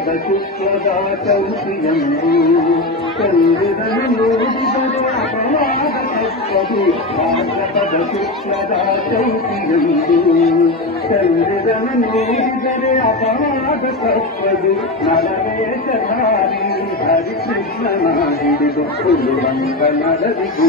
ಭಾದ್ರಪದ ಶುಕ್ಲದ ಚೌತಿಯಂದು ಚಂದ್ರನು ನೋಡಿದರೆ ಅಪವಾದ ತಪ್ಪದು ಭಾದ್ರಪದ ಶುಕ್ಲದ ಚೌತಿಯಂದು ಚಂದ್ರನು ನೋಡಿದರೆ ಅಪವಾದ ತಪ್ಪದು ನರವೇಷಧಾರಿ ಹರಿಕೃಷ್ಣನಾಡಿದು ಹುಡುವಂತ ನರವಿಗೂ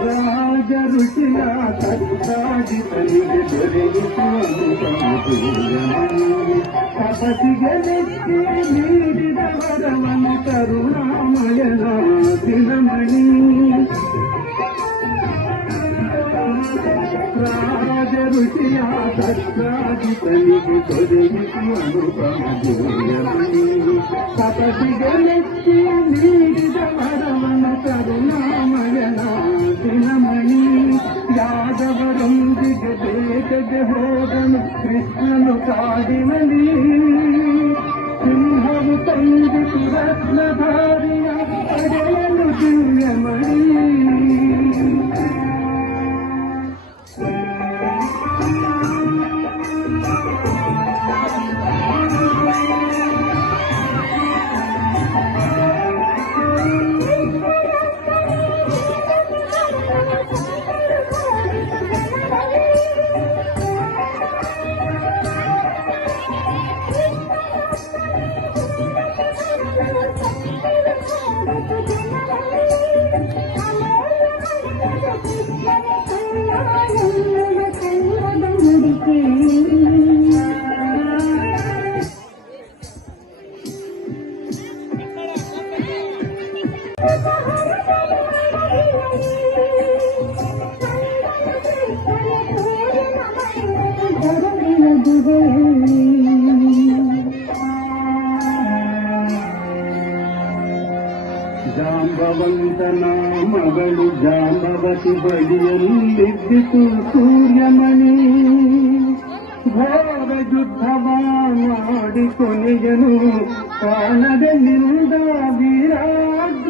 ರಾಜ ಋಷಿಯ ಕಟ್ಟಾಡಿತನಿಗೆ ದೊರೆಯಿತು ತಪಸಿಗೆ ನೆಚ್ಚಿ ನೀಡಿದ ವರವನು ಕರುಣಾಮಯನ ದಿನಮಣಿ ಋಷಿಯ ಕಟ್ಟಾಡಿತನಿಗೆ ದೊರೆಯಿತು ಅನುಪಮ ದೂರಮಣಿ ತಪಸಿಗೆ ನೆಚ್ಚಿ ನೀಡಿದ ವರವನ ಕರುಣಾಮಯನ ದಿನಮಣಿ ಯಾದವರೊಂದಿಗೆ ಬೇಟೆಗೆ ಹೋದನು ಕೃಷ್ಣನು ಕಾಡಿನಲ್ಲಿ ಸಿಂಹವು ತಂದಿತು ರತ್ನಧಾರಿಯ ಅಡೆಯಲು ದಿವ್ಯಮಣಿ ಮಗಳು ಜಾಂಬವತಿ ಬಳಿಯಲ್ಲಿದ್ದಿತು ಸೂರ್ಯಮಣಿ ಘೋರ ಯುದ್ಧವ ಮಾಡಿ ಕೊನೆಯನು ಕಾಣದೆ ನಿಂದ ವೀರಾಗ್ರಣಿ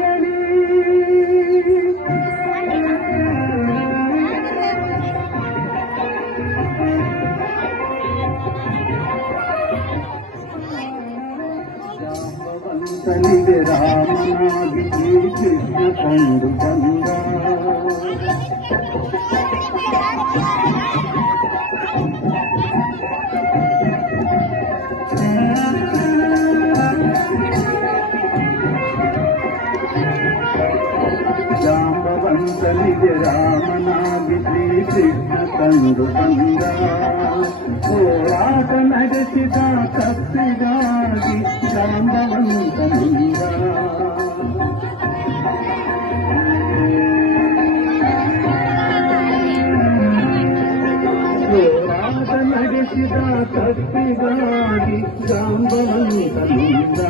వంతనిది రామనాభి కృష్ణ పండు గంగా జాంబవంతనిది కృష్ణ పండు గంగా ಹೋರಾಟ ನಡೆಸಿದ ತಪ್ಪಿಗಾಗಿ ಜಾಂಬವಂತನಿಂದ ಹೋರಾಟ ನಡೆಸಿದ ತಪ್ಪಿಗಾಗಿ ಜಾಂಬವಂತನಿಂದ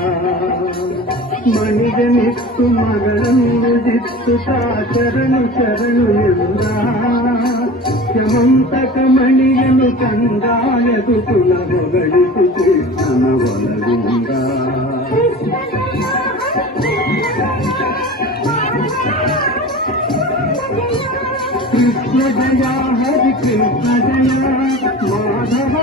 ಮಣಿಗೆ ನಿತ್ತು ಮಗಳನ್ನು ದಿತ್ತು ಶರಣು ಶರಣು ಎಂದ సంతకమణియను కందాలకు తులగడిసి కృష్ణ వలగుందా కృష్ణ దయా హరి కృష్ణ దయా మాధవ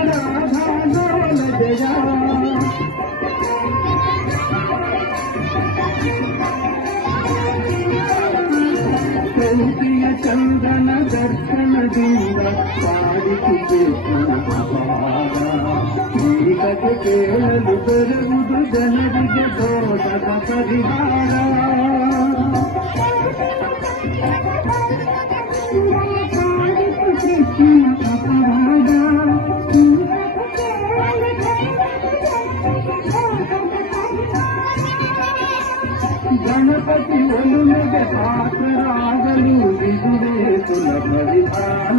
చందన దర్శన ಕೇಳಲು ಬರುವುದು ಜನರಿಗೆ ದೋಷದ ಪರಿಹಾರ ಕೃಷ್ಣ ಅಪರಾಧ గణపతి ఒలుమెగ పాత్రాగలు విదురేతుల పరిధాన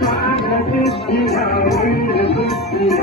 సాగతిష్ఠియ వైరగుష్ఠియ